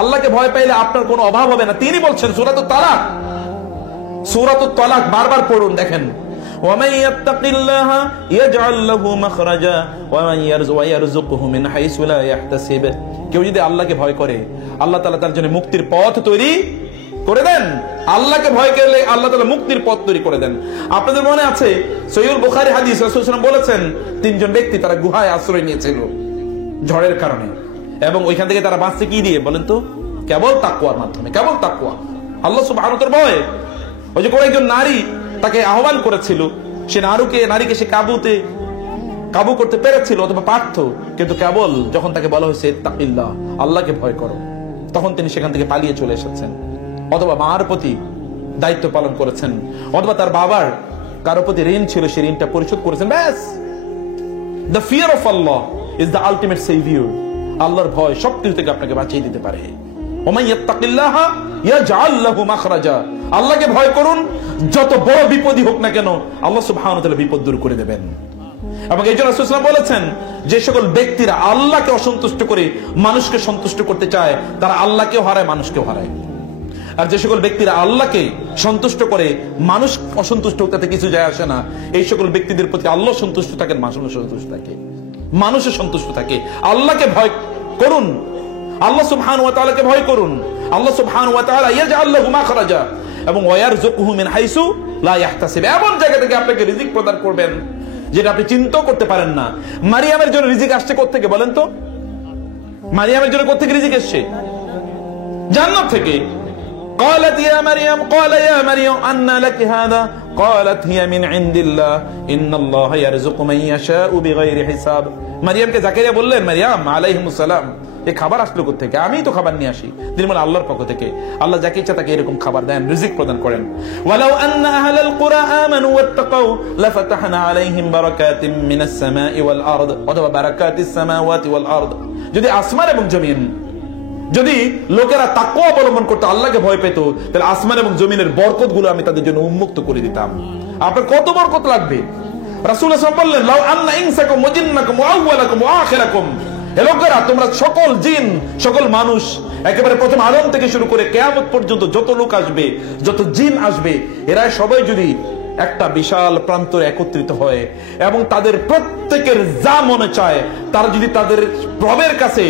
আল্লাহকে ভয় পাইলে আপনার কোনো অভাব হবে না। তিনি বলছেন সূরাতুত তালাক বারবার পড়ুন, দেখেন وَمَن يَتَّقِ اللَّهَ يَجْعَل لَّهُ مَخْرَجًا وَمَن يَرْزُقْهُ مِنْ حَيْثُ لَا يَحْتَسِبُ। কেউ যদি আল্লাহকে ভয় করে, আল্লাহ তাআলা তার জন্য মুক্তির পথ তৈরি করে দেন। আল্লাহকে ভয় করলে আল্লাহ তাআলা মুক্তির পথ তৈরি করে দেন। আপনাদের মনে আছে সহিহুল বুখারী হাদিস, রাসূল সাল্লাল্লাহু আলাইহি ওয়াসাল্লাম বলেছেন, তিনজন ব্যক্তি তারা গুহায় আশ্রয় নিয়েছিল ঝড়ের কারণে, এবং ওইখান থেকে তারা বাঁচতে কি দিয়ে বলেন তো? কেবল তাকওয়ার মাধ্যমে, কেবল তাকওয়া, আল্লাহ সুবহানাহু ওয়া তাআলার ভয়। ওই যে কোন একজন নারী তাকে আহ্বান করেছিল, সে নারীকে সে কাবু করতে পেরেছিল অথবা পারত, কিন্তু কেবল যখন তাকে বলা হয়েছে ইত্তাকিল্লাহ, আল্লাহকে ভয় করো, তখন তিনি সেখান থেকে পালিয়ে চলে এসেছেন। অথবা মার প্রতি দায়িত্ব পালন করেছেন, অথবা তার বাবার কারো প্রতি ঋণ ছিল, সেই ঋণটা পরিশোধ করেছেন। ব্যাস, the fear of Allah is the ultimate saviour. আল্লাহর ভয় সবকিছু থেকে আপনাকে বাঁচিয়ে দিতে পারে। ওমান ইয়াত্তাকিল্লাহ ইয়াজআল লাহু মাখরাজা। আল্লাহকে ভয় করুন, যত বড় বিপদই হোক না কেন আল্লাহ সুবহানাহু ওয়া তাআলা বিপদ দূর করে দেবেন। এবং এই জন্য রাসূল সাল্লাল্লাহু আলাইহি ওয়াসাল্লাম বলেছেন, যে সকল ব্যক্তিরা আল্লাহকে অসন্তুষ্ট করে মানুষকে সন্তুষ্ট করতে চায়, তারা আল্লাহকেও হারায়, মানুষকেও হারায়। আর যে সকল ব্যক্তিরা আল্লাহকে সন্তুষ্ট করে মানুষ অসন্তুষ্ট হতে কিছু যায় আসে না, এই সকল ব্যক্তিদের প্রতি আল্লাহ সন্তুষ্ট থাকেন, মানুষও সন্তুষ্ট থাকে, মানুষও সন্তুষ্ট থাকে। আল্লাহকে ভয় করুন, আল্লাহ সুবহানাহু ওয়া তাআলাকে ভয় করুন। আল্লাহ সুবহানাহু ওয়া তাআলা ইয়াজআল লাহু মাখরাজা এবং ওয়ারযুকুহু মিন হাইসু লা ইয়াহতাসিব। এমন জায়গা থেকে আপনাকে রিজিক প্রদান করবেন যেটা আপনি চিন্তাও করতে পারেন না। মারিয়ামের জন্য রিজিক আসছে কোথা থেকে বলেন তো? মারিয়ামের জন্য কোথা থেকে রিজিক আসছে? জান্নাত থেকে। قالت يا مريم قال يا مريم أن لك هذا قالت هي من عند الله إن الله يرزق من يشاء بغير حساب। মারিয়ামকে জাকারিয়া বললেন, মারিয়াম আলাইহিস সালাম, এই খাবার আসলো কোথা থেকে? আমিই তো খাবার নিয়ে আসি। তিনি বলেন, আল্লাহর পক্ষ থেকে। আল্লাহ যাকে ইচ্ছা তাকে এরকম খাবার দেন, রিজিক প্রদান করেন। ওয়ালাউ আন্না আহলাল কুরা আমানু ওয়াত্তাকাউ লাফাতাহনা আলাইহিম বারাকাতিম মিনাস সামাই ওয়াল আরদ, অথবা বারাকাতিস সামাওয়াতি ওয়াল আরদ। যদি আসমান এবং জমিন, যদি লোকেরা তাকওয়া অবলম্বন করতো, আল্লাহকে ভয় পেত, তাহলে আসমান এবং জমিনের বরকতগুলো আমি তাদের জন্য উন্মুক্ত করে দিতাম। আপনার কত বরকত লাগবে? রাসূল সাল্লাল্লাহু আলাইহি ওয়াসাল্লাম বললেন, লাউ আন্না ইনসাকুম ওয়া জিন্নাকুম ওয়া আউওয়ালাকুম ওয়া আখিরাকুম, হে লোকেরা, তোমরা সকল জিন, সকল মানুষ, একেবারে প্রথম আদম থেকে শুরু করে কিয়ামত পর্যন্ত যত লোক আসবে, যত জিন আসবে, এরা সবাই যদি একটা বিশাল প্রান্তরে একত্রিত হয় এবং তাদের প্রত্যেকের যা মনে চায়, তারা যদি তাদের প্রভের কাছে,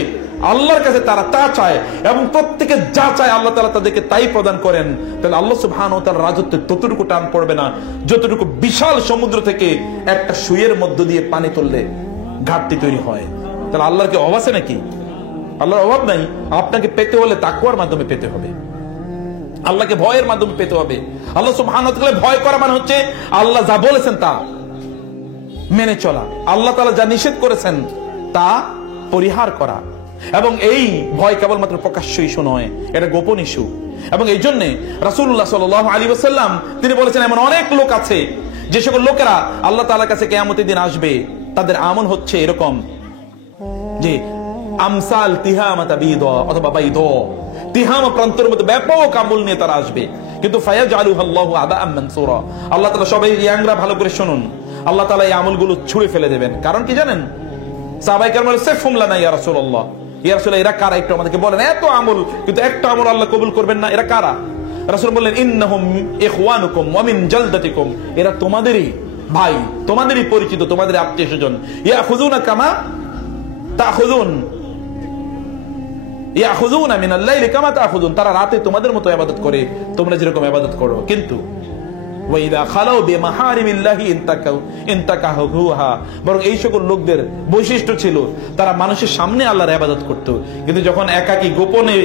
আল্লাহর কাছে তারা তা চায় এবং প্রত্যেকে যা চায় আল্লাহ তাআলা তাদেরকে তাই প্রদান করেন, তাহলে আল্লাহ সুবহানাহু ওয়া তাআলার রাজত্বের ততটুকু টান পড়বে না যতটুকু বিশাল সমুদ্র থেকে একটা সুইয়ের মধ্য দিয়ে পানি তুললে ঘাটতি তৈরি হয়। তাহলে আল্লাহর কি অভাব আছে নাকি? আল্লাহর অভাব নাই। আপনাকে পেতে হলে তাকওয়ার মাধ্যমে পেতে হবে, আল্লাহকে ভয়ের মাধ্যমে পেতে হবে। আল্লাহ সুবহানাহু ওয়া তাআলা ভয় করা মানে হচ্ছে আল্লাহ যা বলেছেন তা মেনে চলা, আল্লাহ তাআলা যা নিষেধ করেছেন তা পরিহার করা। এবং এই ভয় কেবলমাত্র প্রকাশ্য ইস্যু নয়, এটা গোপন ইস্যু। এবং এই জন্য রাসূলুল্লাহ সাল্লাল্লাহু আলাইহি ওয়াসাল্লাম তিনি বলেছেন, এমন অনেক লোক আছে যে সকল লোকেরা আল্লাহ তাআলার কাছে কিয়ামতের দিন আসবে, তাদের আমল হচ্ছে এরকম যে আমসাল তিহামাতা বিদা অথবা বাইদা, তিহামা প্রান্তরের মধ্যে ব্যাপক আমল নিয়ে তারা আসবে, কিন্তু ফায়াজআলুহাল্লাহু আবাআম মানসুরা। আল্লাহ তাআলা, সবাই ইয়াংরা ভালো করে শুনুন, আল্লাহ তাআলা এই আমলগুলো ছুঁড়ে ফেলে দেবেন। কারণ কি জানেন? সাহাবায়ে কেরাম বলেন, সিফহুম লানা ইয়া রাসূলুল্লাহ, ইয়া রাসূলুল্লাহ, এরা কারা? একটু আমাদেরকে বলেন। এত আমল, কিন্তু একটা আমল আল্লাহ কবুল করবেন না, এরা কারা? রাসূল বললেন, ইন্নাহুম ইখওয়ানুকুম ওয়া মিন জালদাতিকুম, এরা তোমাদেরই ভাই, তোমাদেরই পরিচিত, তোমাদের আত্মীয়স্বজন। ইয়াখুযুনা কামা তাখুযুন, ইয়াখুযুনা মিনাল লাইলি কামা তাখুযুন, তারা রাতে তোমাদের মতো ইবাদত করে, তোমরা যেরকম ইবাদত করো। কিন্তু ওয়াইদা খালাউ বিমাহারিমিল্লাহি ইনতাকাহুহা, বরং এই সকল লোকদের বৈশিষ্ট্য ছিল তারা মানুষের সামনে আল্লাহর ইবাদত করত, কিন্তু যখন একাকী গোপনে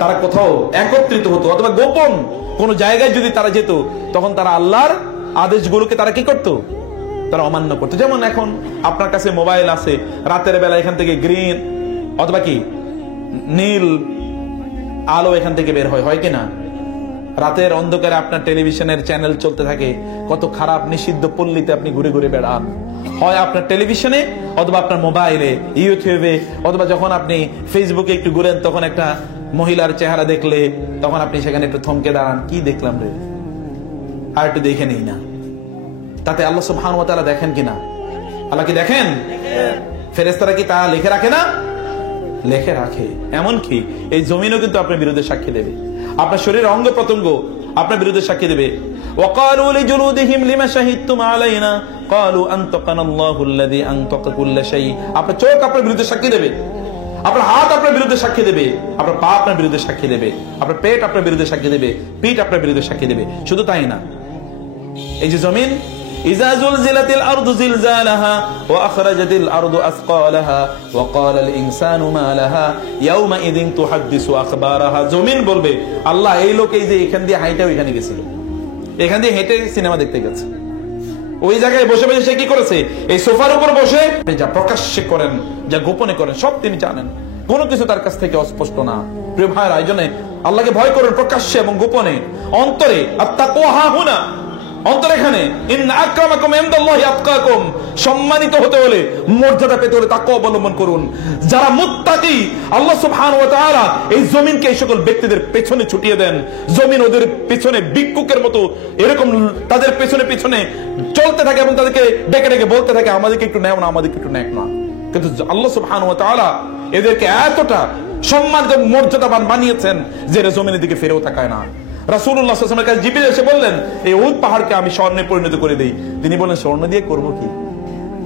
তারা কোথাও একত্রিত হতো অথবা গোপন কোন জায়গায় যদি তারা যেত, তখন তারা আল্লাহর আদেশগুলোকে তারা কি করত? তারা অমান্য করতো। যেমন এখন আপনার কাছে মোবাইল আছে, রাতের বেলা এখান থেকে গ্রিন অথবা কি নীল আলো এখান থেকে বের হয় কিনা? রাতের অন্ধকারে আপনার টেলিভিশনের চ্যানেল চলতে থাকে, কত খারাপ নিষিদ্ধ পল্লীতে আপনি ঘুরে ঘুরে বেড়ান, হয় আপনার টেলিভিশনে অথবা আপনার মোবাইলে, ইউটিউবে, অথবা যখন আপনি ফেসবুকে একটু ঘুরেন, তখন একটা মহিলার চেহারা দেখলে তখন আপনি সেখানে একটু থমকে দাঁড়ান, কি দেখলাম রে, আর একটু দেখে নেই না। তাতে আল্লাহ সুবহানাহু ওয়া তাআলা দেখেন কিনা? আল্লাহ কি দেখেন? ফেরেশতারা কি তা লিখে রাখে না? লেখে রাখে। এমনকি এই জমিনও কিন্তু আপনার বিরুদ্ধে সাক্ষী দেবে, আপনার শরীরের অঙ্গ প্রত্যঙ্গ আপনার বিরুদ্ধে সাক্ষী দেবে। وقالوا لجلودهم لما شهدتم علينا قالوا أنطقنا الله الذي أنطق كل شيء। আপনার চোখ আপনার বিরুদ্ধে সাক্ষী দেবে, আপনার হাত আপনার বিরুদ্ধে সাক্ষী দেবে, আপনার পা আপনার বিরুদ্ধে সাক্ষী দেবে, আপনার পেট আপনার বিরুদ্ধে সাক্ষী দেবে, পিঠ আপনার বিরুদ্ধে সাক্ষী দেবে। শুধু তাই না, এই যে জমিন, إذا زلزلت الأرض زلزالها وأخرجت الأرض أثقالها وقال الإنسان ما لها يومئذ تحدث أخبارها। জমিন বলবে আল্লাহ এই লোক এই যে এখান দিয়ে হাইটা ওইখানে গেছিল, এখান দিয়ে হেঁটে সিনেমা দেখতে গেছে, ওই জায়গায় বসে বসে সে কি করেছে, এই সোফার উপর বসে যা প্রকাশ্যে করেন যা গোপনে করেন সব তিনি জানেন, কোনো কিছু তার কাছ থেকে অস্পষ্ট না। প্রিয় ভাইরা, এই জন্য আল্লাহকে ভয় করেন প্রকাশ্যে এবং গোপনে, অন্তরে। আত্তাকওয়া হাহুনা, অন্তর এখানে। ইন্না আকরামাকুম ইনদাল্লাহি আতকাকুম, সম্মানিত হতে হলে, মর্যাদা পেতে হলে তাকওয়া অবলম্বন করুন। যারা মুত্তাকি, আল্লাহ সুবহানাহু ওয়া তাআলা এই জমিনকে এই সকল ব্যক্তিদের পেছনে ছুটিয়ে দেন। জমিন ওদের পেছনে ভিক্ষুকের মতো এরকম তাদের পেছনে পেছনে চলতে থাকে এবং তাদেরকে ডেকে ডেকে বলতে থাকে আমাদেরকে একটু নেও না, আমাদেরকে একটু নেক না। কিন্তু আল্লাহ সুবহানাহু ওয়া তাআলা এদেরকে এতটা সম্মানিত মর্যাদাবান বানিয়েছেন যে এরা জমিনের দিকে ফিরেও তাকায় না। রাসূলুল্লাহ সাল্লাল্লাহু আলাইহি ওয়াসাল্লামের কাছে জিবরিল এসে বললেন এই উহুদ পাহাড়কে আমি স্বর্ণে পরিণত করে দেই। তিনি বলেন স্বর্ণ দিয়ে করব কি,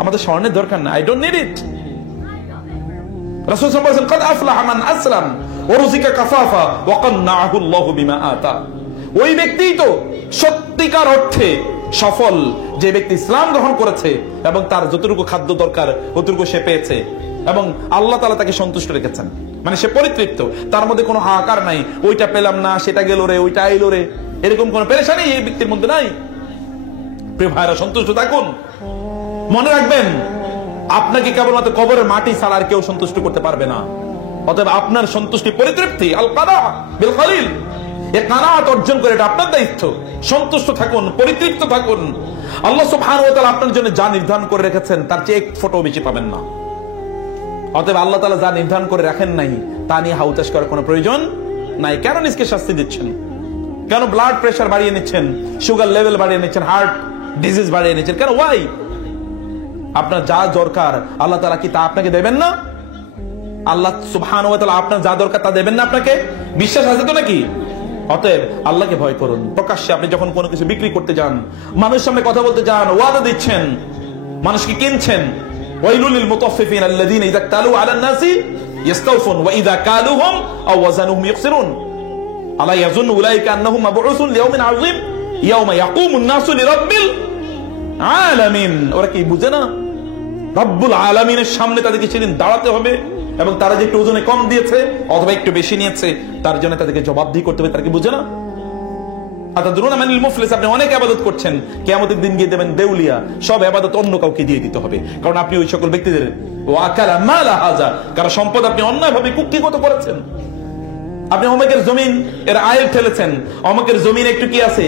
আমাদের স্বর্ণের দরকার না, আই ডোন্ট নিড ইট। রাসূল সাল্লাল্লাহু আলাইহি ওয়াসাল্লাম قد افلح من اسلم ورزق كفافا وقنعه الله بما آتى। ওই ব্যক্তিই তো সত্যিকার অর্থে সফল, যে ব্যক্তি ইসলাম গ্রহণ করেছে এবং তার যতটুকু খাদ্য দরকার ততটুকু সে পেয়েছে এবং আল্লাহ তাআলা তাকে সন্তুষ্ট রেখেছেন, মানে সে পরিতৃপ্ত, তার মধ্যে কোনো হাহাকার নাই, ওইটা পেলাম না সেটা গেল রে ওইটা আইলো রে, এরকম কোনো পেরেশানি এই ব্যক্তির মধ্যে নাই। প্রিয় ভাইরা, সন্তুষ্ট থাকুন। মনে রাখবেন আপনাকে কেবলমাত্র কবরের মাটি ছাড়া আর কেউ সন্তুষ্ট করতে পারবে না। অতএব আপনার সন্তুষ্টি, পরিতৃপ্তি, আল কানা বিল কলিল, এই কানাত অর্জন করে এটা আপনার দায়িত্ব। সন্তুষ্ট থাকুন, পরিতৃপ্ত থাকুন। আল্লাহ সুবহানাহু ওয়া তাআলা আপনার জন্য যা নির্ধারণ করে রেখেছেন তার চেয়ে এক ফোঁটাও বেশি পাবেন না। অতএব আল্লাহ তাআলা যা নির্ধারণ করে রাখেন নাই তা নিয়ে হাউতাশ করার কোনো প্রয়োজন নাই। কেন নিজকে শাস্তি দিচ্ছেন? কেন ব্লাড প্রেশার বাড়িয়ে নিচ্ছেন, সুগার লেভেল বাড়িয়ে নিচ্ছেন, হার্ট ডিজিজ বাড়িয়ে নিচ্ছেন? কেন? ওয়াই? আপনার যা দরকার আল্লাহ তাআলা কি তা আপনাকে দেবেন না? আল্লাহ সুবহানাহু ওয়া তাআলা আপনার যা দরকার তা দেবেন না আপনাকে? বিশ্বাস আছে তো নাকি? অতএব আল্লাহকে ভয় করুন। প্রকাশ্যে আপনি যখন কোনো কিছু বিক্রি করতে যান, মানুষের সামনে কথা বলতে যান, ওয়াদা দিচ্ছেন, মানুষকে কিনছেন, ওয়াইলুল লিল মুতাফফিফিন আল্লাযীনা ইযা কালু আলান নাসি ইস্তাওফুন ওয়া ইযা কালুহুম আও ওয়াজানুহুম ইখসিরুন আলা ইয়াযুন্নু উলাইকা আন্নাহুম মাবউসুন লিয়াউমিন আযীম ইয়াওমা ইয়াকুমুন নাসু লিরাব্বিল আলামিন। ওরা কি বুঝে না? রব্বুল আলামিনের সামনে তাদেরকে সেদিন দাঁড়াতে হবে এবং তারা যে একটু ওজনে কম দিয়েছে অথবা একটু বেশি নিয়েছে তার জন্য তাদেরকে জবাবদিহি করতে হবে। তারা কি বুঝে না? আতাদরুনা মানিল মুফলিস, আপনি অনেক ইবাদত করছেন, কিয়ামতের দিন গিয়ে দেবেন দেউলিয়া, সব ইবাদত অন্য কাউকে দিয়ে দিতে হবে। কারণ আপনি ওই সকল ব্যক্তিদের ওয়াকালা মালা হাজা, কারণ সম্পদ আপনি অন্যায়ভাবে কুক্ষিগত করেছেন। আপনি অমুকের জমিন এর আয়ের ঠেলেছেন, অমুকের জমিন একটু কি আছে,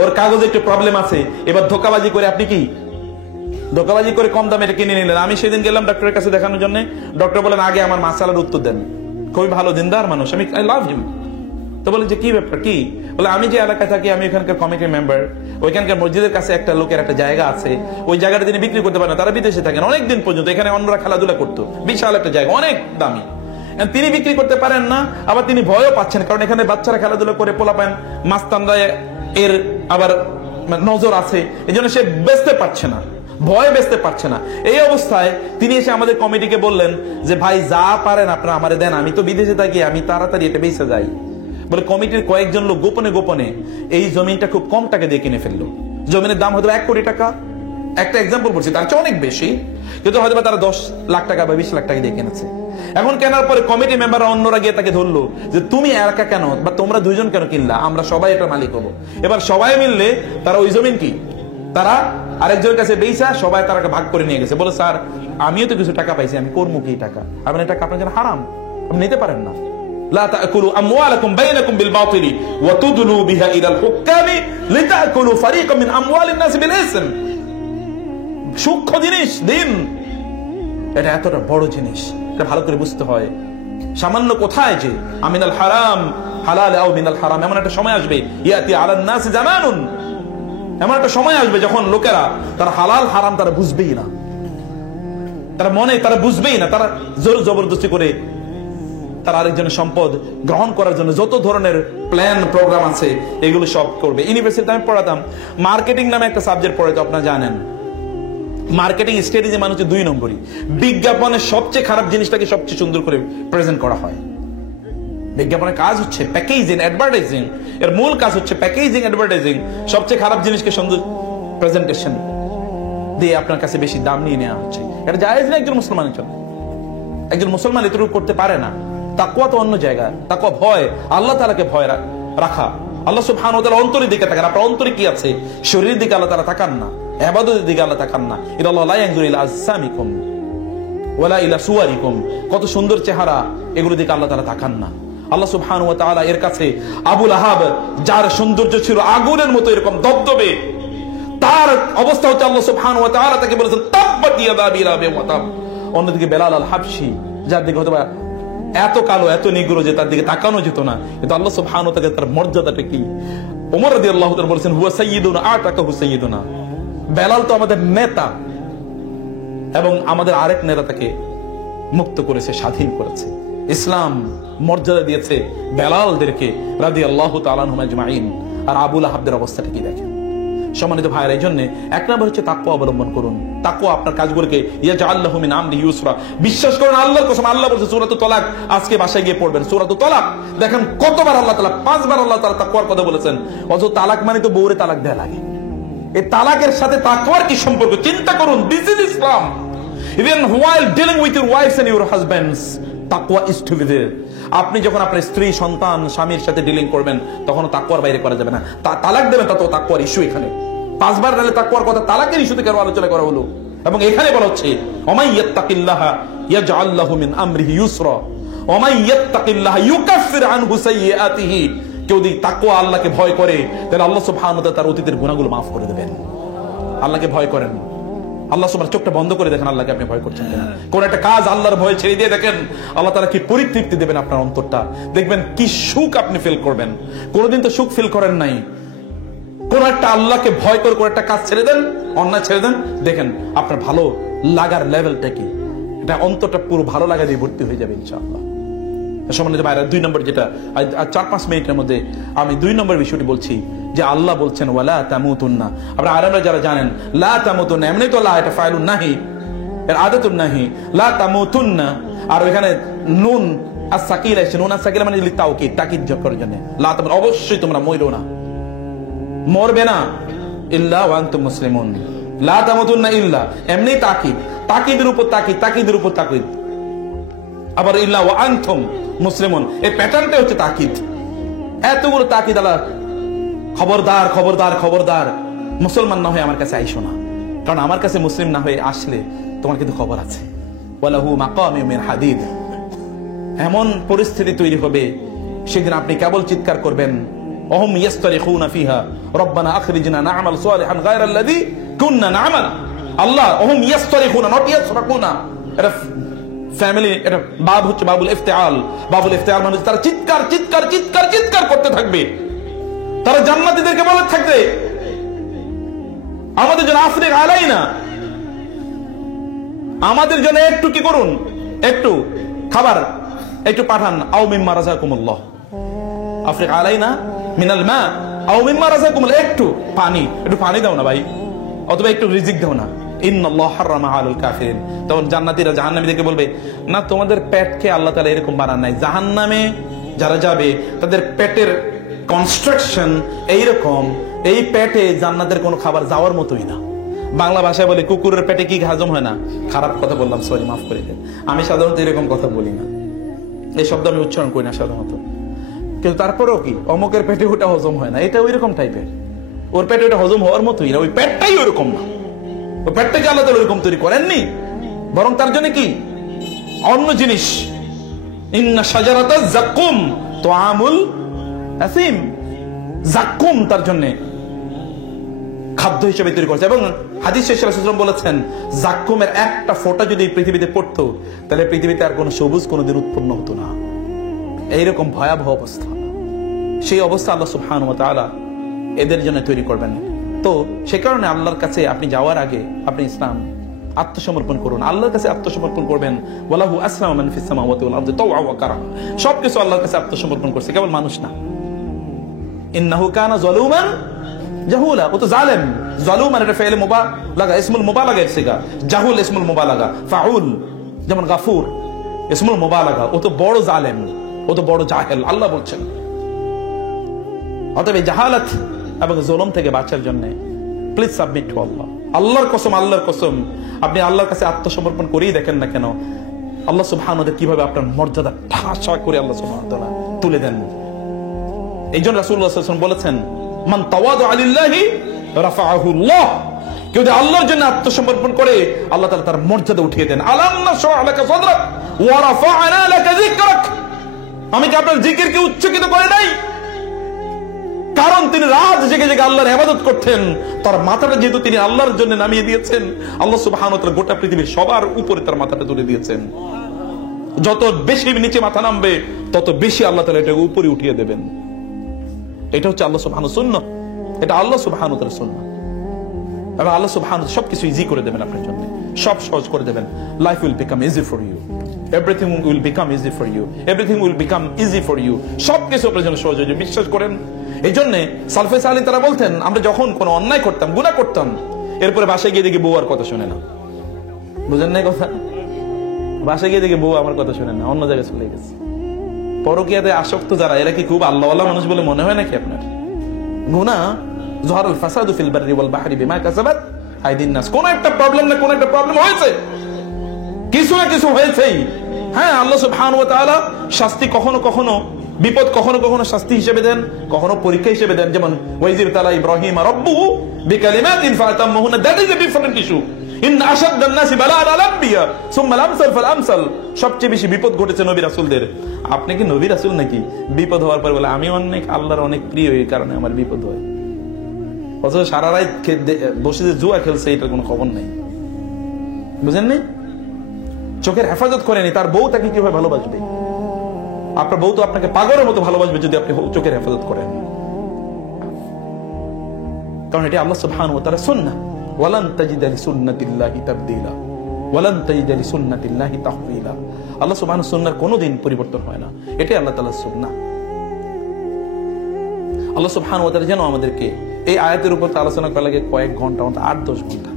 ওর কাগজে একটু প্রবলেম আছে, এবার ধোঁকাবাজি করে আপনি কি ধোঁকাবাজি করে কম দামে এটা কিনে নিলেন। আমি সেদিন গেলাম ডক্টরের কাছে দেখানোর জন্য, ডক্টর বলেন আগে আমার মাসালার উত্তর দেন। খুবই ভালো দিনদার মানুষ, আমি আই লাভ হিম। তো বলেন যে কি ব্যাপার, কি? বলে আমি যে এলাকায় থাকি আমি ওখানকার কমিটির মেম্বার, ওইখানকার মসজিদের কাছে একটা লোকের একটা জায়গা আছে, ওই জায়গাটা তিনি বিক্রি করতে পারেন না, তারা বিদেশে থাকেন অনেকদিন পর্যন্ত, এখানে অন্যরা খেলাধুলা করতো, বিশাল একটা জায়গা অনেক দামি, তিনি বিক্রি করতে পারেন না, আবার তিনি ভয়ও পাচ্ছেন কারণ এখানে বাচ্চারা খেলাধুলা করে পোলাপান মাস্তানরা এর আবার নজর আছে, এই জন্য সে বেচতে পারছে না, ভয় বেচতে পারছে না। এই অবস্থায় তিনি এসে আমাদের কমিটিকে বললেন যে ভাই যা পারেন আপনারা আমারে দেন, আমি তো বিদেশে থাকি, আমি তাড়াতাড়ি এটা বেচে যাই। বলে কমিটির কয়েকজন লোক গোপনে গোপনে এই জমিনটা খুব কম টাকা দিয়ে কিনে ফেললো। জমিনের দাম হয়তো 1 কোটি টাকা, একটা এক্সাম্পল বলছি, তার চেয়ে অনেক বেশি, কিন্তু হয়তো তারা 10 লাখ টাকা বা 20 লাখ টাকা দিয়ে কিনেছে। এখন কেনার পরে কমিটি মেম্বাররা অন্যরা গিয়ে তাকে ধরলো যে তুমি একা কেন বা তোমরা দুইজন কেন কিনলা, আমরা সবাই এটা মালিক হবো। এবার সবাই মিললে তারা ওই জমিন কি তারা আরেকজনের কাছে বেচা সবাই তারা ভাগ করে নিয়ে গেছে। বলে স্যার আমিও তো কিছু টাকা পাইছি, আমি করবো কি টাকা, আপনি টাকা আপনার জন্য হারাম, আপনি নিতে পারেন না। لا تأكلوا أموالكم بينكم بالباطل وتدلوا بها إلى الحكام لتأكلوا فريقا من أموال الناس بالإثم। সূক্ষ্ম জিনিস দিন, এটা এতটা বড় জিনিস, এটা ভালো করে বুঝতে হয়। সামান্য কোথায় যে আমিনাল হারাম হালাল আও মিনাল হারাম, এমন একটা সময় আসবে, ইয়াতি আলান নাস জামানুন, এমন একটা সময় আসবে যখন লোকেরা তারা হালাল হারাম তারা বুঝবেই না, তারা মনে তারা বুঝবেই না, তারা জোর জবরদস্তি করে তার আরেকজনের সম্পদ গ্রহণ করার জন্য যত ধরনের প্ল্যান প্রোগ্রাম আছে এগুলো সব করবে। ইউনিভার্সিটিতে আমি পড়াতাম, মার্কেটিং নামে একটা সাবজেক্ট পড়ে, তো আপনারা জানেন মার্কেটিং স্ট্র্যাটেজি মানে হচ্ছে 2 নম্বরই। বিজ্ঞাপনের সবচেয়ে খারাপ জিনিসটাকে সবচেয়ে সুন্দর করে প্রেজেন্ট করা হয়। বিজ্ঞাপনের কাজ হচ্ছে প্যাকেজিং, অ্যাডভার্টাইজিং। এর মূল কাজ হচ্ছে প্যাকেজিং, অ্যাডভার্টাইজিং। সবচেয়ে খারাপ জিনিসকে সুন্দর প্রেজেন্টেশন দিয়ে আপনার কাছে বেশি দাম নিয়ে নেওয়া হচ্ছে। এটা জায়েজ না একজন মুসলমানের জন্য। একজন মুসলমান এতটুকু করতে পারে না। তাকওয়া তো অন্য জায়গা। তাকওয়া ভয়, আল্লাহ তাআলাকে ভয় রাখা। আল্লাহ সুবহানাহু ওয়া তাআলা অন্তরের দিকে তাকান। আপনার অন্তরে কি আছে? শরীরের দিকে আল্লাহ তাআলা তাকান না, ইবাদতের দিকে আল্লাহ তাকান না। ইন্নাল্লাহা লা ইয়ানজুরু ইলা আজসামিকুম ওয়ালা ইলা সুওয়ারিকুম, কত সুন্দর চেহারা, এগুলো দিকে আল্লাহ তাআলা তাকান না। আল্লাহ সুবহানাহু ওয়া তাআলা এর কাছে আবু লাহাব, যার সৌন্দর্য ছিল আগুনের মতো এরকম দবদবে, তার অবস্থা হচ্ছে আল্লাহ সুবহানাহু ওয়া তাআলা তাকে বলেছেন তাব্বাত ইয়াদা আবি লাহাব ওয়া তাব। অন্যদিকে বেলাল আল হাবশি, যার দিকে হয়তো এত কালো এত নিগ্র যে তার দিকে তাকানো যেত না, কিন্তু আল্লাহ সুবহানাহু ওয়া তাআলা তার মর্যাদাটা কি। ওমর রাদিয়াল্লাহু তাআলা বলেছেন হুয়া সাইয়্যিদুনা আতাকাহু সাইয়্যিদুনা। বেলাল তো আমাদের নেতা, এবং আমাদের আরেক নেতা তাকে মুক্ত করেছে, স্বাধীন করেছে। ইসলাম মর্যাদা দিয়েছে বেলালদেরকে রাদিয়াল্লাহু তাআলা আনহুম আজমাইন। আর আবু লাহাবদের অবস্থাটা কি দেখেন। সম্মানিত ভাইয়েরা, এই জন্য এক নম্বর হচ্ছে তাকওয়া অবলম্বন করুন। তাকওয়া আপনার কাজগুলোকে ইয়াজআল লাহু মিন আমরি ইউসরা। বিশ্বাস করুন আল্লাহর কসম, আল্লাহ বলেছে সূরাতুত তালাক, আজকে বাসায় গিয়ে পড়বেন সূরাতুত তালাক। দেখেন কতবার আল্লাহ তাআলা, 5 বার আল্লাহ তাআলা তাকওয়ার কথা বলেছেন। অথচ তালাক মানে তো বউরে তালাক দেয়া লাগে। এই তালাকের সাথে তাকওয়ার কি সম্পর্ক? চিন্তা করুন। This is Islam. Even while dealing with your wives and your husbands, তাকওয়া is to be there. আপনি যখন আপনার স্ত্রী, সন্তান, স্বামীর সাথে ডিলিং করবেন, তখন তাকওয়ার বাইরে করা যাবে না। তালাক দেবেন, তা তো তাকওয়ার ইস্যু। এখানে 5 বার গেলে তাকওয়ার কথা, তালাকের ইস্যুতে কেন আলোচনা করা হলো? এবং এখানে বলা হচ্ছে ওমাই ইয়াত্তাকিল্লাহা ইয়াজআল লাহু মিন আমরিহি ইউসরা ওমাই ইয়াত্তাকিল্লাহা ইউকাফির আনহু সাইয়্যাতিহি। কেউ যদি তাকওয়া, আল্লাহকে ভয় করে, তাহলে আল্লাহ সুবহানাহু ওয়া তাআলা তার অতীতের গুনাহগুলো মাফ করে দেবেন। আল্লাহকে ভয় করেন, আল্লাহ সুবহানাহু চোখটা বন্ধ করে দেখেন আল্লাহকে আপনি ভয় করছেন কিনা। কোন একটা কাজ আল্লাহর ভয় ছেড়ে দিয়ে দেখেন আল্লাহ তাআলা কি পরিতৃপ্তি দেবেন আপনার অন্তরটা। দেখবেন কি সুখ আপনি ফিল করবেন। কোনদিন তো সুখ ফিল করেন নাই। কোন একটা আল্লাহকে ভয় করে কোন একটা কাজ ছেড়ে দেন, অন্যায় ছেড়ে দেন, দেখেন আপনার ভালো লাগার লেভেলটা কি। এটা অন্তরটা পুরো ভালো লাগা দিয়ে ভর্তি হয়ে যাবে ইনশাআল্লাহ। সম্মানিত ভাইরা, 2 নম্বর যেটা 4-5 মিনিটের মধ্যে আমি 2 নম্বর বিষয়টি বলছি, যে আল্লাহ বলছেন ওয়ালা তামুতুন্না। আপনারা আরবরা যারা জানেন লা তামুতুন্না, এমনি তো লা এটা ফাইলুন নাহি, এর আদাতুন নাহি, লা তামুতুন্না। আর ওখানে নুন as-সাকিলা আছে, নুন as-সাকিলা মানে তাওকীদ, তাকিদ করার জন্য। লা তামুত, অবশ্যই তোমরা মরো না, মরবে না, ইল্লা ওয়া আনতুম মুসলিমুন। লা তামুতুন্না ইল্লা, এমনি তাকিদ, তাকিদের উপর তাকিদ, তাকিদের উপর তাকিদ। আবার ইল্লা ওয়া আনতুম মুসলিমুন, এই প্যাটার্নটা হচ্ছে তাকিদ। এতগুলো তাকিদ। আল্লাহ খবরদার খবরদার খবরদার, মুসলমান না হয়ে আমার কাছে আইসো না, কারণ আমার কাছে মুসলিম না হয়ে আসলে তোমার কিন্তু খবর আছে। ওয়ালাহু মাকামিউ মিন হাদিদ। এমন পরিস্থিতি তৈরি হবে সেদিন আপনি কেবল চিৎকার করবেন ওহুম ইয়াস্তারিখুনা ফিহা রব্বানা আখরিজনা না'মাল সালিহান গায়রাল্লাযী কুননা না'মাল। আল্লাহ ওহুম ইয়াস্তারিখুনা, নট ইয়াসরাকুনা। এটা ফ্যামিলি, এটা বাব হচ্ছে বাবুল ইফতিআল। বাবুল ইফতিআল মানে তারা চিৎকার চিৎকার চিৎকার চিৎকার করতে থাকবে। তারা জান্নাতীদেরকে বলে থাকবে আমাদের জন্য আফরিক আলাইনা, আমাদের জন্য একটু কি করুন, একটু খাবার একটু পাঠান। আও মিম্মা রাযাকুমুল্লাহ, আফরিক আলাইনা মিনাল মা আও মিম্মা রাযাকুমুল্লাহ, একটু পানি দাও না ভাই, অথবা একটু রিজিক দাও না। ইন্নাল্লাহ হারামা আলাল কাফিরিন। তখন জান্নাতীরা জাহান্নামীদেরকে বলবে না, তোমাদের পেটকে আল্লাহ তাআলা এরকম বানান নাই। জাহান্নামে যারা যাবে তাদের পেটের কনস্ট্রাকশন এইরকম, এই পেটে জান্নাতের কোনো খাবার যাওয়ার মতোই না। বাংলা ভাষায় বলে কুকুরের পেটে কি হজম হয় না। খারাপ কথা বললাম, সরি, মাফ করে দেন। আমি সাধারণত এরকম কথা বলি না, এই শব্দ আমি উচ্চারণ করি না সাধারণত। কিন্তু তারপরেও কি, অমুকের পেটে ওটা হজম হয় না, এটা ওই রকম টাইপের। ওর পেটে ওটা হজম হওয়ার মতোই না, ওই পেটটাই ওরকম না। ওই পেটটাকে আল্লাহ তাআলা ওরকম তৈরি করেননি, বরং তার জন্য কি অন্য জিনিস। ইন্না শাজারাতাজ যাক্কুম তুআমুল আসিম। যাক্কুম তার জন্য খাদ্য হিসেবে তৈরি করেছে। এবং হাদিস শেষে রাসূল সাল্লাল্লাহু আলাইহি ওয়াসাল্লাম বলেছেন, যাক্কুমের একটা ফোঁটা যদি পৃথিবীতে পড়তো, তাহলে পৃথিবীতে আর কোনো সবুজ কোনোদিন উৎপন্ন হতো না। এইরকম ভয়াবহ অবস্থা। সেই অবস্থা আল্লাহ সুবহানাহু ওয়া তাআলা এদের জন্য তৈরি করবেন। তো সে কারণে আল্লাহর কাছে আপনি যাওয়ার আগে আপনি ইসলাম আত্মসমর্পণ করুন, আল্লাহর কাছে আত্মসমর্পণ করবেন। ওয়ালাহু আসলামা মান ফিস সামাওয়াতি ওয়াল আরদি তাওআ ওয়া কারহা, সবকিছু আল্লাহর কাছে আত্মসমর্পণ করছে, কেবল মানুষ না। ইন্নাহু কানা যালুমান জাহুলা, ও তো জালেম। যালুমান এটা ফাইল মুবালাগা, ইসমুল মুবালাগা এর সিগা। জাহুল ইসমুল মুবালাগা, ফাউল যেমন গাফুর ইসমুল মুবালাগা। ও তো বড় জালেম, ও তো বড় জাহেল, আল্লাহ বলছেন। অতএব জাহালাত এবং জুলুম থেকে বাঁচার জন্য প্লিজ সাবমিট টু আল্লাহ। আল্লাহর কসম, আল্লাহর কসম, আপনি আল্লাহর কাছে আত্মসমর্পণ করেই দেখেন না কেন, আল্লাহ সুবহানাহু ওয়া তাআলা কিভাবে আপনার মর্যাদা ঠাসা করে আল্লাহ সুবহানাহু ওয়া তাআলা তুলে দেন। এই জন্য রাসূলুল্লাহ সাল্লাল্লাহু আলাইহি ওয়াসাল্লাম বলেছেন, মান তাওয়াদা লিল্লাহি রাফাআহু আল্লাহ। কেউ যদি আল্লাহর জন্য আত্মসমর্পণ করে, আল্লাহ তাআলা তার মর্যাদা উঠিয়ে দেন। আলাম নাশরাহ লাকা সাদরাক ওয়া রাফা'না লাকা যিকরাক। আমি কি আপনার জিকিরকে উচ্চকিত করে নাই? কারণ তিনি রাত জেগে জেগে আল্লাহর ইবাদত করতেন, তার মাথাটা যেহেতু তিনি আল্লাহর জন্য নামিয়ে দিয়েছেন, আল্লাহ সুবহানাহু ওয়া তাআলা গোটা পৃথিবীর সবার উপরে তার মাথাটা তুলে দিয়েছেন। যত বেশি নিচে মাথা নামবে, তত বেশি আল্লাহ তাআলা এটা উপরে উঠিয়ে দেবেন। এটা হচ্ছে আল্লাহ সুবহানাহু সুন্নাহ, এটা আল্লাহ সুবহানাহু ওয়া তাআলার সুন্নাহ। এবং আল্লাহ সুবহানাহু সবকিছু ইজি করে দেবেন আপনার জন্য, সব সহজ করে দেবেন। Life will become easy for you, everything will become easy for you, everything will become easy for you. সবকিছু আপনার জন্য সহজ হয়ে যাবে, বিশ্বাস করেন। এই জন্য সালফে সালিহিন তারা বলতেন, আমরা যখন কোনো অন্যায় করতাম, গুনাহ করতাম, এরপরে বাসায় গিয়ে দেখি বউ আর কথা শুনে না। বুঝেন নাই কথা? বাসায় গিয়ে দেখি বউ আমার কথা শুনে না, অন্য জায়গায় চলে গেছে। পরকীয়াতে আসক্ত যারা, এরা কি খুব আল্লাহওয়ালা মানুষ বলে মনে হয় নাকি আপনার? গুনাহ যুহারুল ফাসাদু ফিল বাররি ওয়াল বাহরি বিমা কাসাবাত আইদিন নাস। কোন একটা প্রবলেম না কোন একটা প্রবলেম হয়েছে, কিছু না কিছু হয়েছেই। হ্যাঁ, আল্লাহ সুবহানাহু ওয়া তাআলা শাস্তি কখনো কখনো, বিপদ কখনো কখনো শাস্তি হিসেবে দেন, কখনো পরীক্ষা হিসেবে দেন। যেমন ওয়াইজির তাআলা ইব্রাহিম রাব্বুহু বিকালিমাতিন ফাতাম্মাহুন্না, that is a different issue. ইন্না আশাদ্দান নাসি বালাআন আল আনবিয়া সুম্মা আল আমসাল ফাল আমসাল। সবচেয়ে বেশি বিপদ ঘটেছে নবী রাসূলদের। আপনি কি নবী রাসূল নাকি? বিপদ হওয়ার পর বলে আমি অনেক আল্লাহর অনেক প্রিয়, এই কারণে আমার বিপদ হয়। অথচ সারা রাত বসে যে জুয়া খেলছে, এটার কোনো খবর নেই। বুঝেন নাই? চোখের হেফাজত করেনি, তার বউ তাকে কিভাবে ভালোবাসবে? আপনার বউ তো আপনাকে পাগলের মতো ভালোবাসবে যদি আপনি চোখের হেফাজত করেন। কারণ এটি আল্লাহ সুবহানাহু ওয়া তাআলার সুন্নাহ। ওয়ালান তাজিদা লিসুন্নাতিল্লাহি তাবদীলা ওয়ালান তাজিদা লিসুন্নাতিল্লাহি তাহওয়িলা। আল্লাহ সুবহানাহু সুন্নাহর কোনোদিন পরিবর্তন হয় না, এটাই আল্লাহ তাআলার সুন্নাহ। আল্লাহ সুবহানাহু ওয়া তাআলা যেন আমাদেরকে এই আয়াতের উপর আলোচনা করা লাগে কয়েক ঘন্টা, 8-10 ঘন্টা।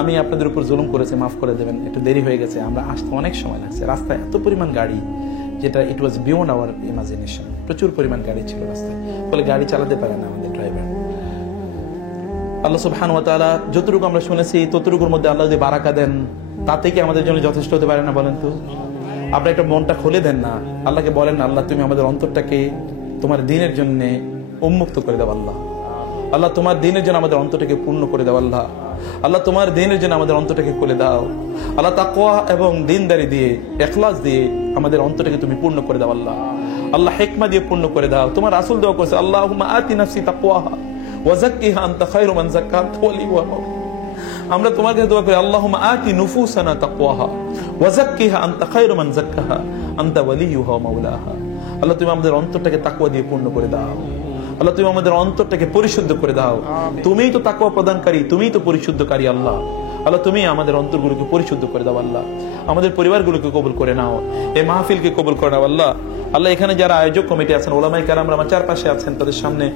আমি আপনাদের উপর জুলুম করেছি, মাফ করে দেবেন, একটু দেরি হয়ে গেছে, আমরা আসতে অনেক সময় লাগছে। রাস্তায় এত পরিমাণ গাড়ি, যেটা ইট ওয়াজ বিয়ন্ড আওয়ার ইমাজিনেশন। প্রচুর পরিমাণ গাড়ি ছিল রাস্তায়, ফলে গাড়ি চালাতে পারে না আমাদের ড্রাইভার। আল্লাহ সুবহানাহু ওয়া তাআলা যতটুকু আমরা শুনেছি, ততটুকুর মধ্যে আল্লাহ যদি বারাকা দেন, তাতে কি আমাদের জন্য যথেষ্ট হতে পারে না? বলেন তো। আপনি একটা মনটা খুলে দেন না, আল্লাহকে বলেন, আল্লাহ তুমি আমাদের অন্তরটাকে তোমার দ্বীনের জন্য উন্মুক্ত করে দাও। আল্লাহ, আল্লাহ তোমার দ্বীনের জন্য আমাদের অন্তরটাকে পূর্ণ করে দাও। আল্লাহ, আল্লাহ তোমার দ্বীনের জন্য আমাদের অন্তরটাকে খুলে দাও। আল্লাহ তাকওয়া এবং দ্বীনদারি দিয়ে, ইখলাস দিয়ে আমাদের অন্তরটাকে তুমি পূর্ণ করে দাও। আল্লাহ, আল্লাহ হিকমা দিয়ে পূর্ণ করে দাও। তোমার রাসূল দোয়া করেছে, আল্লাহুম্মা আতি নাফসি তাকওয়াহা ওয়া যাক্কিহা আনতা খায়রু মান যাক্কাহা আনতা ওয়ালিয়ুহা মাওলাহা। আমরা তোমার কাছে দোয়া করি, আল্লাহুম্মা আতি নুফুসানা তাকওয়াহা ওয়া যাক্কিহা আনতা খায়রু মান যাক্কাহা আনতা ওয়ালিয়ুহা মাওলাহা। আল্লাহ তুমি আমাদের অন্তরটাকে তাকওয়া দিয়ে পূর্ণ করে দাও। আল্লাহ তুমি আমাদের অন্তরটাকে পরিশুদ্ধ করে দাও। তুমিই তো তাকওয়া প্রদানকারী, তুমিই তো পরিশুদ্ধকারী। আল্লাহ, আল্লাহ তুমি আমাদের অন্তরগুলোকে পরিশুদ্ধ করে দাও। আল্লাহ, আমাদের পরিবারগুলোকে কবুল করে নাও, এই মাহফিলকে কবুল করে নাও। আল্লাহ, আল্লাহ এখানে যারা আয়োজক কমিটি আছেন, ওলামায়ে কেরামরা আমার চারপাশে আছেন, তাদের সামনে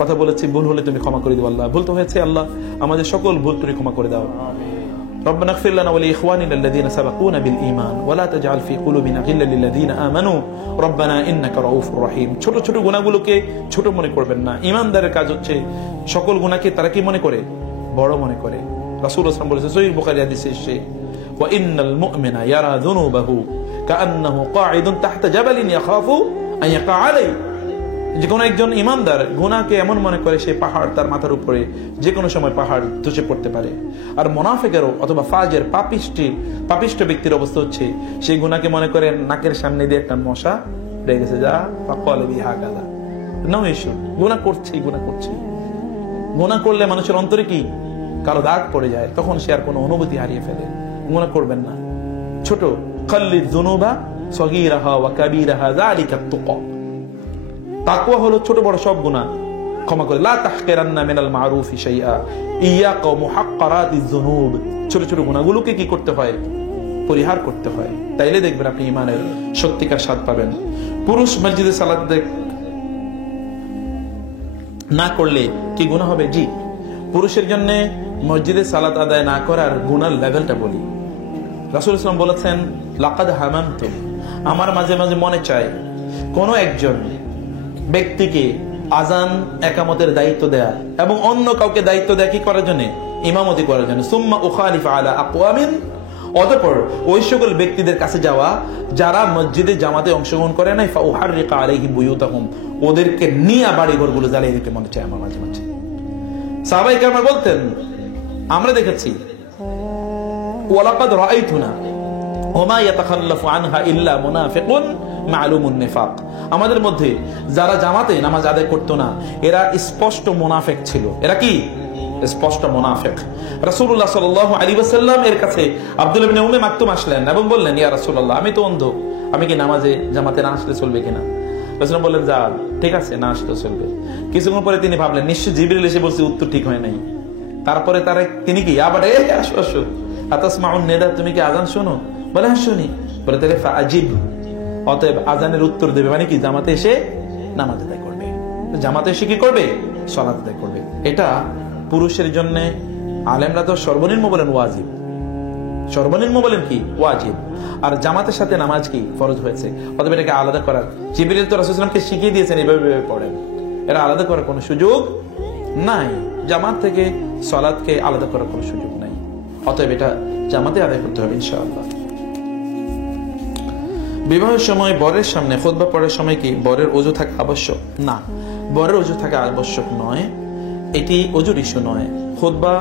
কথা বলেছি, ভুল হলে তুমি ক্ষমা করে দিও। আল্লাহ, ভুল তো হয়েছে, আল্লাহ আমাদের সকল ভুল তুমি ক্ষমা করে দাও। ربنا اغفر لنا ولإخواننا الذين سبقونا بالإيمان ولا تجعل في قلوبنا غلا للذين آمنوا ربنا إنك رؤوف رحيم। ছোট ছোট গুনাহগুলোকে ছোট মনে করবেন না। ঈমানদারের কাজ হচ্ছে সকল গুনাহকে তারা কি মনে করে? বড় মনে করে। রাসূলুল্লাহ সাল্লাল্লাহু আলাইহি ওয়াসাল্লাম বলেছেন, সহিহ বুখারী হাদিসে এসেছে, ওয়া ইন্নাল মুমিনা ইয়ারা যুনুবাহু কাআন্নাহু কাঈদুন তাহতা জাবালিন ইয়াখাফু আন ইয়াকা আলাইহি। যে কোনো একজন ইমানদার গুনাহকে এমন মনে করে সে পাহাড় তার মাথার উপরে, যে কোনো সময় পাহাড় ধসে পড়তে পারে। আর মুনাফিকেরও অথবা ফাজের পাপিষ্ঠ ব্যক্তির অবস্থা হচ্ছে, সেই গুনাহকে মনে করে নাকের সামনে দিয়ে একটা মশা বেরিয়ে গেছে, যা পাকলে বিহা গাদা নো ইস্যু। গুনাহ করছে। গুনাহ করলে মানুষের অন্তরে কি কালো দাগ পড়ে যায়, তখন সে আর কোনো অনুভূতি হারিয়ে ফেলে। গুনাহ করবেন না। ছোট খাল্লিদ যুনুবা সগীরাহা ওয়া কাবীরাহা যালিকা তুকা। তাকওয়া হলো ছোট বড় সব গুনাহ ক্ষমা করে। লা তাহকিরান্না মিনাল মারুফি শাইআ ইয়াকা ওয়া মুহাক্কারাতিজ যুনুব। ছোট ছোট গুনাহগুলোকে কি করতে হয়, পরিহার করতে হয়। তাইলে দেখবেন আপনি ইমানের সত্যিকার স্বাদ পাবেন। পুরুষ মসজিদে সালাত না করলে কি গুনাহ হবে? জি, পুরুষের জন্য মসজিদে সালাত আদায় না করার গুনার লেভেলটা বলি। রাসূল ইসলাম বলেছেন, লাকাদ হামামতু, আমার মাঝে মাঝে মনে চায় কোন একজন ব্যক্তিকে আজান একামতের দায়িত্ব দেয়া এবং অন্য কাউকে দায়িত্ব দেয়া কি করার জন্য? ইমামতি করার জন্য। সুম্মা উখালিফা আলা আকওয়ামিন, অতঃপর ওই সকল ব্যক্তিদের কাছে যাওয়া যারা মসজিদে জামাতে অংশগ্রহণ করে নাই, ফাউহাররিকা আলাইহিম বুয়ুতাহুম, ওদেরকে নিয়ে বাড়ি ঘরগুলো জ্বালিয়ে দিতে মনে চায় আমার মাঝে মাঝে। সাহাবায়ে কেরাম বলতেন, আমরা দেখেছি, ওয়ালাকাদ রাআইতুনা ওমা ইয়াতাখাল্লাফু আনহা ইল্লা মুনাফিকুন মালুমুন নিফাক, আমাদের মধ্যে যারা জামাতে নামাজ আদায় করতো না এরা স্পষ্ট মুনাফিক ছিল। এরা কি? স্পষ্ট মুনাফিক। রাসূলুল্লাহ সাল্লাল্লাহু আলাইহি ওয়াসাল্লাম এর কাছে আব্দুল্লাহ ইবনে উম্মে মাকতুম আসলেন এবং বললেন, ইয়া রাসূলুল্লাহ, আমি তো অন্ধ, আমি কি নামাজে জামাতে না আসলে চলবে কিনা? রাসূল বললেন, যা, ঠিক আছে, না আসলে চলবে। কিছুক্ষণ পরে তিনি ভাবলেন, নিশ্চয় জিবরিল এসে বলছে উত্তর ঠিক হয় নাই। তারপরে তিনি কি আবার আসো আসো, আতাসমাউন নিদা, তুমি কি আযান শোনো? বলে, হ্যাঁ শুনি। বলে, তাহলে ফাআজিব, অতএব আযানের উত্তর দেবে, মানে কি জামাতে এসে নামাজ আদায় করবে। জামাতে এসে কি করবে? সালাত আদায় করবে। এটা পুরুষের জন্য আলেমরা তো সর্বনিম্ন বলেন ওয়াজিব, সর্বনিম্ন বলেন কি ওয়াজিব, আর জামাতের সাথে নামাজ কি ফরজ হয়েছে। অতএব এটাকে আলাদা করার, জিবরিল তো রাসূল সাল্লাল্লাহু আলাইহি ওয়াসাল্লামকে শিখিয়ে দিয়েছেন এভাবে পড়েন, এটা আলাদা করার কোনো সুযোগ নাই। জামাত থেকে সালাতকে আলাদা করার কোনো সুযোগ নাই। অতএব এটা জামাতে আদায় করতে হবে ইনশাআল্লাহ। বিবাহের সময় বরের সামনে খুতবা পড়ার সময় কি বরের ওযু থাকা আবশ্যক? না, বরের ওযু থাকা আবশ্যক নয়, এটি ওযুর ইস্যু নয়। খুতবা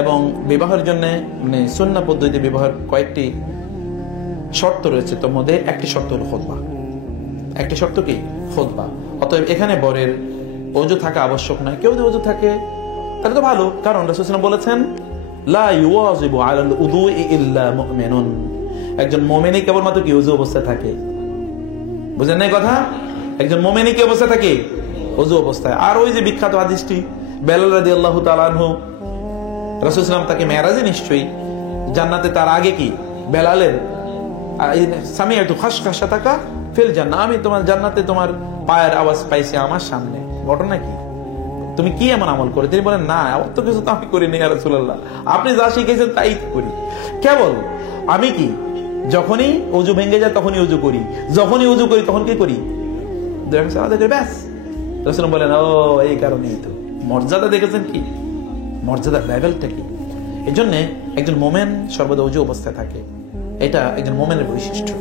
এবং বিবাহের জন্য মানে সুন্নাহ পদ্ধতিতে বিবাহের কয়েকটি শর্ত রয়েছে, তার মধ্যে একটি শর্ত হলো খুতবা। একটি শর্ত কি? খুতবা। অতএব এখানে বরের ওযু থাকা আবশ্যক নয়। কেউ যদি ওযু থাকে তাহলে তো ভালো, কারণ রাসূল সাল্লাল্লাহু আলাইহি ওয়াসাল্লাম বলেছেন, লা ইউয়াজিবু আলাল উযুই ইল্লা মুমিনুন, একজন মুমিনই কেবলমাত্র কি ওযু অবস্থায় থাকে। বুঝেন না কথা? একজন মুমিনই কি অবস্থায় থাকে? ওযু অবস্থায়। আর ওই যে বিখ্যাত হাদিসটি, বেলাল রাদিয়াল্লাহু তাআলা আনহু, রাসূল সাল্লাল্লাহু তাকে মেরাজে নিশ্চয়ই জান্নাতে তার আগে কি বেলালের সামিআতু খাশখাশাতাকা ফিল জান্নাহ, আমি তোমার জান্নাতে তোমার পায়ের আওয়াজ পাইছি আমার সামনে। ঘটনা কি? তুমি কি এমন আমল করে? তিনি বলেন, না, অত কিছু তো আমি করিনি ইয়া রাসূলুল্লাহ, আপনি যা শিখেছেন তাই করি। কেবল আমি কি যখনই ওযু ভেঙে যায় তখনই ওযু করি, যখনই ওযু করি তখন কি করি? ব্যাস। রাসূল বলেন, ও এই কারণেই তো। মর্যাদা দেখেছেন কি? মর্যাদার লেভেলটা কি? এই জন্য একজন মোমেন সর্বদা ওযু অবস্থায় থাকে, এটা একজন মোমেনের বৈশিষ্ট্য।